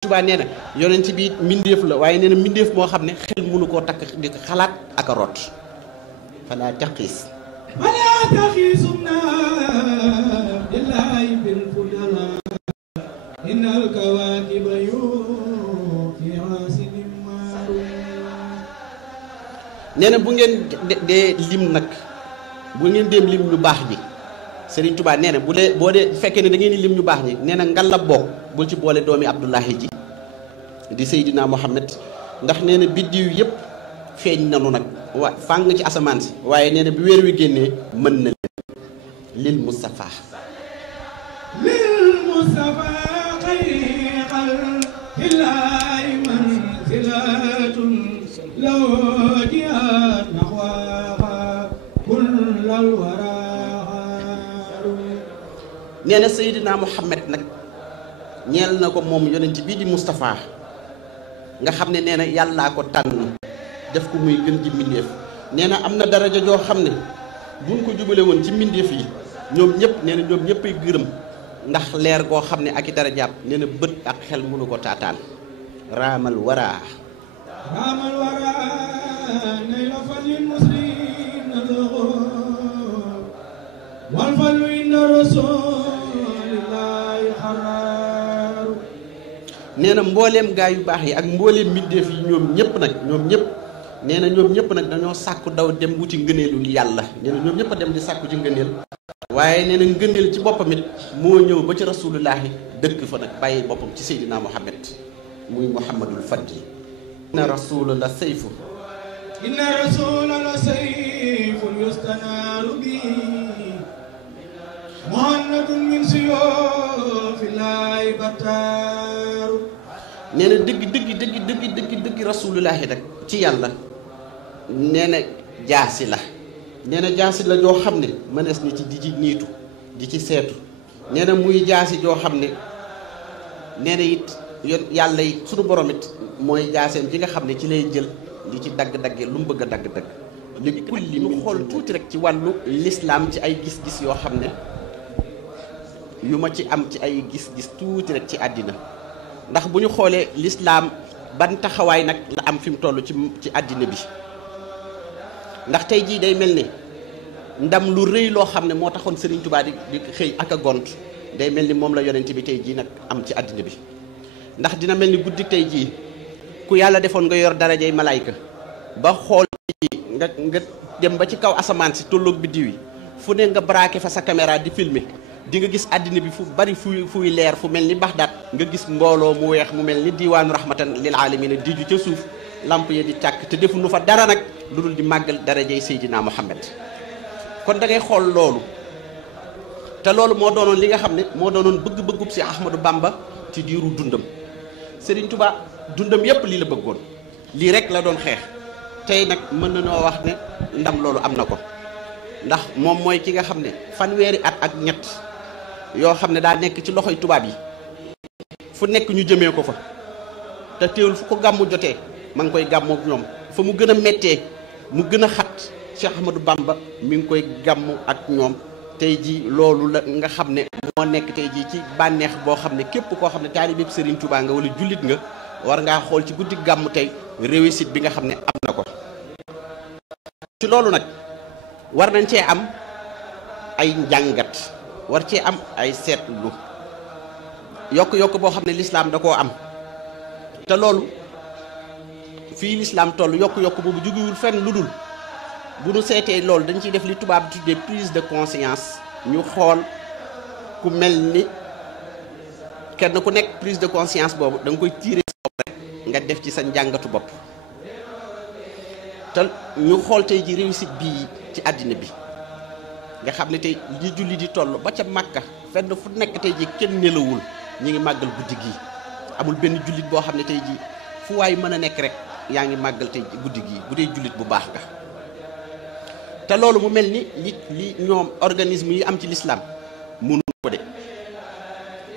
Tuubaa nee na yonent bi mbindeef la waaye nee na mbindeef moo xam ne xel mënu koo takk di ko xalaat ak a root falaa taqiis billahi bil fudala innal kawaakiba fi aasinin maarum nee na bu ngeen dee lim nag bu ngeen dem lim ñu baax ñi Serigne Touba nee na bu dee boo dee fekkee ne da ngeen di lim ñu baax ñi nee na ngalla bokk bul ci boole doomi Abdullahi ji di Seydina Muhammad ndax nee na biddiw yëpp feeñ nanu nag fàng ci asamaan si waaye nee na bi weer wi génnee mën na leen lil Mustafa xayri xalqillaahi manzilatun law jihat naxwaha kullal wara nee na Seydina Muhammad nag ñeel na ko moom yonent bii di Moustapha nga xam ne nee na yàllaa ko tànn def ko muy gën ji mbindeef nee na am na daraja joo xam ne buñ ko jubale woon ci mbindeef yi ñoom ñëpp nee na ñoom ñëpp ay gërëm ndax leer goo xam ne ak i darajaam nee na bët ak xel mënu ko taataan raamal waraa nay la falil muslim na doxo wal falu inna rasulillahi xaraaru nee na mbooleem gaa yu baax yi ak mbooleem mbindeef yi ñoom ñëpp nag ñoom ñëpp nee na ñoom ñëpp nag dañoo sàkku daw dem wuti ngëneelu yàlla nee na ñoom ñëpp a dem di sàkku ci ngëneel waaye nee na ngëneel ci boppam it moo ñëw ba ci rasulullahi dëkk fa nag bàyyi boppam ci Seydina Muhammad muy Muhammadul Fadli inna rasula la sayfu inna rasula la sayfun yustanaaru bi muhammadun min suyufillahi bataaru nee na dëgg rasulullahi nag ci yàlla nee na jaasi la nee na jaasi la joo xam ne mënees ni ci di ci niitu di ci seetu nee na muy jaasi joo xam ne nee na it yàlla it sunu borom it mooy jaaseem ji nga xam ne ci lay jël di ci dagg-dagge lu mu bëgg a dagg-dagg li kulli ñu xool tuuti rek ci wàllu lislaam ci ay gis-gis yoo xam ne yu ma ci am ci ay gis-gis tuuti rek ci àddina ndax bu ñu xoolee lislaam ban taxawaay nag la am fi mu toll ci àddina bi ndax tey jii day mel ne ndam lu rëy loo xam ne moo taxoon Serigne Touba di xëy ak a gont day mel ni moom la yonent bi tey jii nag am ci àddina bi ndax dina mel ni guddi tey jii ku yàlla defoon nga yor darajay malaayka ba xool nga dem ba ci kaw asamaan si tolloog biddiw yi fu ne nga braqué fa sa caméra di filmer di nga gis àddina bi fu bari fuy leer fu mel ni Baxdaad nga gis mbooloo mu weex mu mel ni diiwaanu rahmatan lil aalamiina diju ca suuf lamp ya di tàkk te defuñu fa dara nag lu dul di màggal darajay Seydina Muhammad kon da ngay xool loolu te loolu moo doonoon li nga xam ne moo doonoon bëgg-bëggub si Ahmadou Bamba ci diiru dundam Serigne Touba dundam yépp lii la bëggoon lii rek la doon xeex tey nag mën na noo wax ne ndam loolu am na ko ndax moom mooy ki nga xam ne fanweeri at ak ñett yoo xam ne daa nekk ci loxoy tubaab yi fu nekk ñu jëmee ko fa te teewul fu ko gàmmu jotee ma ngi koy gàmmu ak ñoom fa mu gën a méttee mu gën a xat Cheikh Ahmadou Bamba mi ngi koy gàmmu ak ñoom tey ji loolu la nga xam ne moo nekk tey jii ci bànneex boo xam ne képp koo xam ne taalibe Serigne Touba nga wala jullit nga war ngaa xool ci guddi gàmmu tey réussite bi nga xam ne am na ko ci loolu nag war nañ cee am ay njàngat war cee am ay seetlu yokk boo xam ne lislaam da koo am te loolu fii lislaam toll yokk boobu jugiwul fenn lu dul bu nu seetee loolu dañ ciy def li tubaab bi tuddee prise de conscience ñu xool ku mel ni kenn ku nekk prise de conscience boobu da nga koy tirer sa bopp rek nga def ci sa njàngatu bopp te ñu xool tey ji réussite bii ci àddina bi nga xam ne tey li julli di toll ba ca Makka fenn fu nekk tey ji kenn nelawul ñi ngi màggal guddi gii amul benn jullit boo xam ne tey ji fu waay mën a nekk rek yaa ngi màggal tey guddi gii bu dee jullit bu baax nga te loolu mu mel ni li ñoom organisme yi am ci l'islam mënu ko de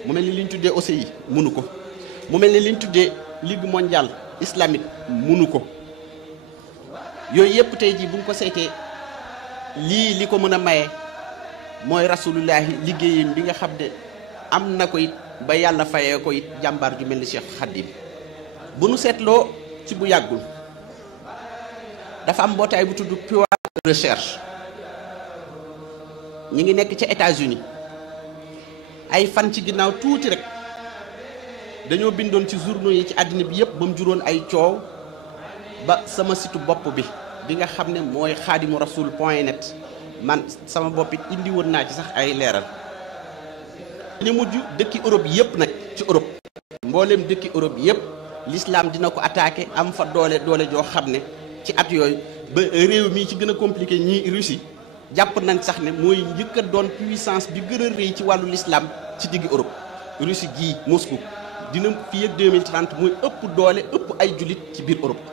mu mel ni li ñu tuddee OCI mënu ko mu mel ni li ñu tuddee ligue mondiale islamique mënu ko yooyu yëpp tey jii bu ñu ko seetee li ko mën a maye mooy rasulullahi liggéeyam bi nga xam ne am na ko it ba yàlla fayee ko it jàmbaar ju mel ni Cheikh Khadim bu nu seetloo ci bu yàggul dafa am mbootaay bu tudd Pew Research ñi ngi nekk ci États-Unis ay fan ci ginnaaw tuuti rek dañoo bindoon ci journaux yi ci àddina bi yëpp ba mu juróon ay coow ba sama site bopp bi nga xam ne mooy khadimurasul.net man sama bopp it indi woon naa ci sax ay leeral ñu mujj dëkki Europe yëpp nag ci Europe mbooleem dëkki Europe yëpp l'islam dina ko attaqué am fa doole joo xam ne ci at yooyu ba réew mii ci gën a compliqué ñii Russie jàpp nañ sax ne mooy njëkk a doon puissance bi gën a rëy ci wàllu l'islam ci diggi Europe Russie gii Moscou dina fii ak 2030 mooy ëpp doole ëpp ay jullit ci biir Europe